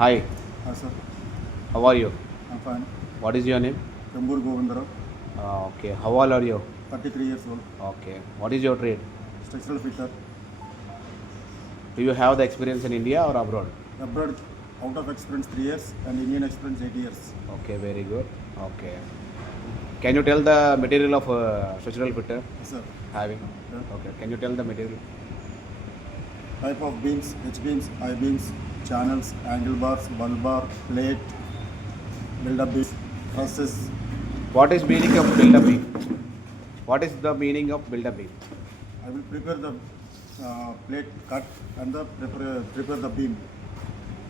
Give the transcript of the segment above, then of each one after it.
Hi, Hi sir, how are you? I'm fine. What is your name? Kemburu Govinda, Okay, how old are you? 33 years old, Okay, what is your trade? structural fitter, Do you have the experience in India or abroad? abroad out of experience 3 years and Indian experience 8 years. Okay, very good. Okay, can you tell the material of structural fitter Yes sir. having? Yeah. Okay, can you tell the material? Type of beams, H beams, I beams, channels, angle bars, bulb bar, plate, build-up beams, trusses. What is meaning of build-up beam? What is the meaning of build-up beam? I will prepare the plate cut and prepare the beam.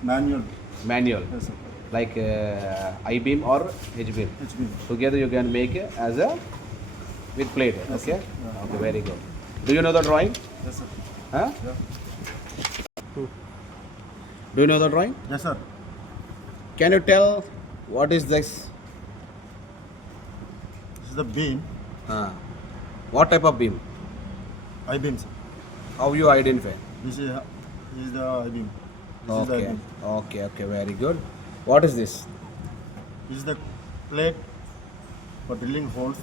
Manual. Manual, Yes sir. like I-beam or H-beam. H beam. Together you can make it as a with plate. Yes, Okay. sir. Yeah. Okay, very good. Do you know the drawing? Yes sir. Huh? Yeah. Do you know the drawing? Yes sir. Can you tell what is this? This is the beam. What type of beam? I beam sir. How you identify? This is the I beam. This is the I Okay, beam. okay, very good. What is this? This is the plate for drilling holes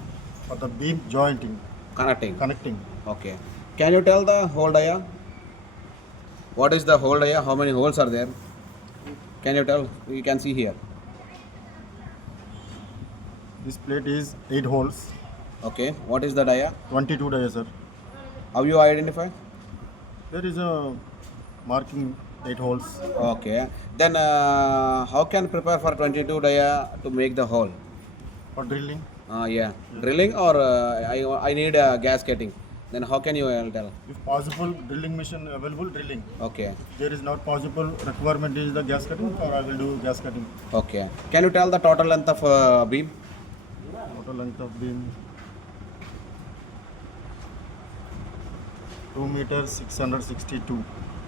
for the beam jointing, Connecting. connecting. Okay. Can you tell the hole dia? What is the hole dia? How many holes are there? Can you tell? You can see here. This plate is 8 holes, Okay. What is the dia? 22 dia sir. How you identify? There is a marking 8 holes. Okay. Then how can prepare for 22 dia to make the hole? For drilling. Yeah. Drilling or I need gasketing. Then how can you tell? If possible, drilling machine available, drilling. Okay. There is not possible, requirement is the gas cutting, or I will do gas cutting. Okay. Can you tell the total length of beam? Total length of beam 2 meters 662.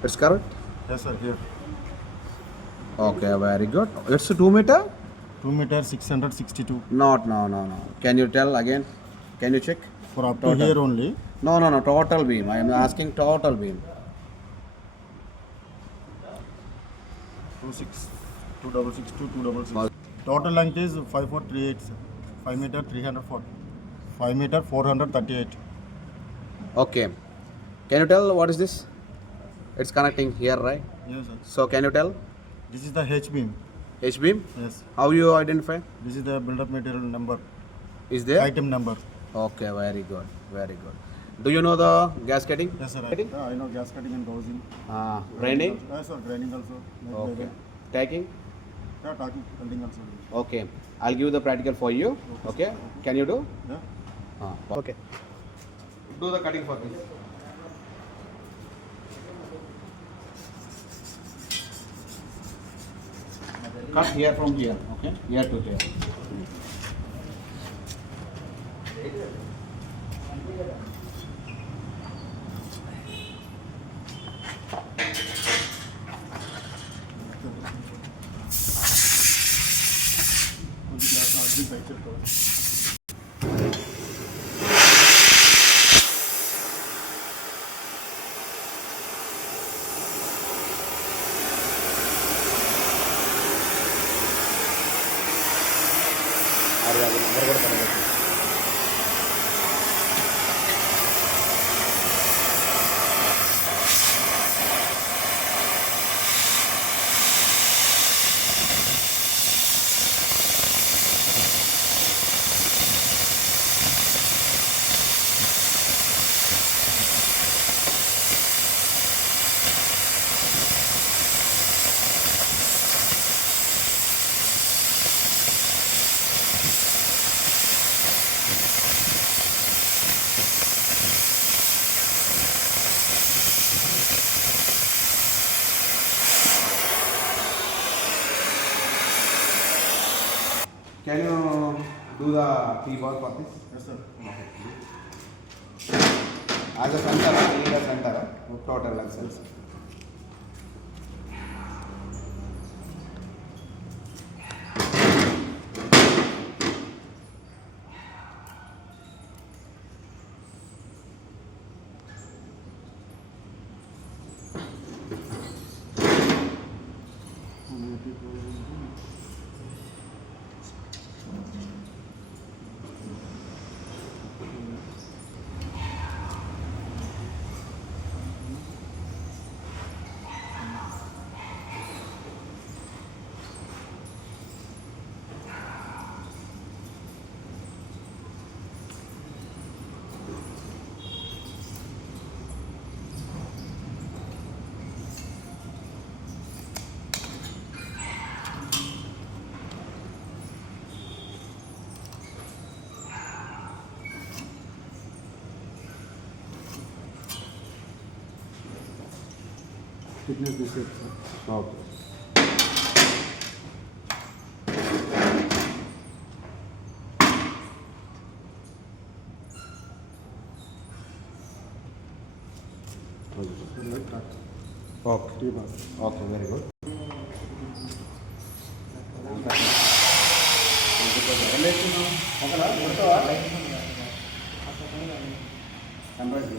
It's correct. Yes sir, here. Okay, very good. It's 2 meter? 2 meters 662. Not, no. Can you tell again? Can you check? For up to Total. here only. No. Total beam. I am asking total beam. 26662. Total length is 5438. Sir. 5 meter 340. 5 meter 438. Okay. Can you tell what is this? It's connecting here, right? Yes sir. So can you tell? This is the H beam. H beam? Yes. How you identify? This is the build-up material number. Is there? Item number. Okay, very good. Do you know the gasketing? Yes sir. Cutting? I know gas cutting and dosing. Grinding? Yes sir. Grinding also. Okay. Tagging? Yeah, talking. Welding also. Okay. I'll give the practical for you. Okay. Can you do? Yeah. Okay. Do the cutting for this. Cut here from here. Okay. Here to here. Can you do the keyboard for this? Yes sir. As a center, I need a center, total length. Thickness this is Okay. like that. Okay. T-bar. Okay, very good. Sunrise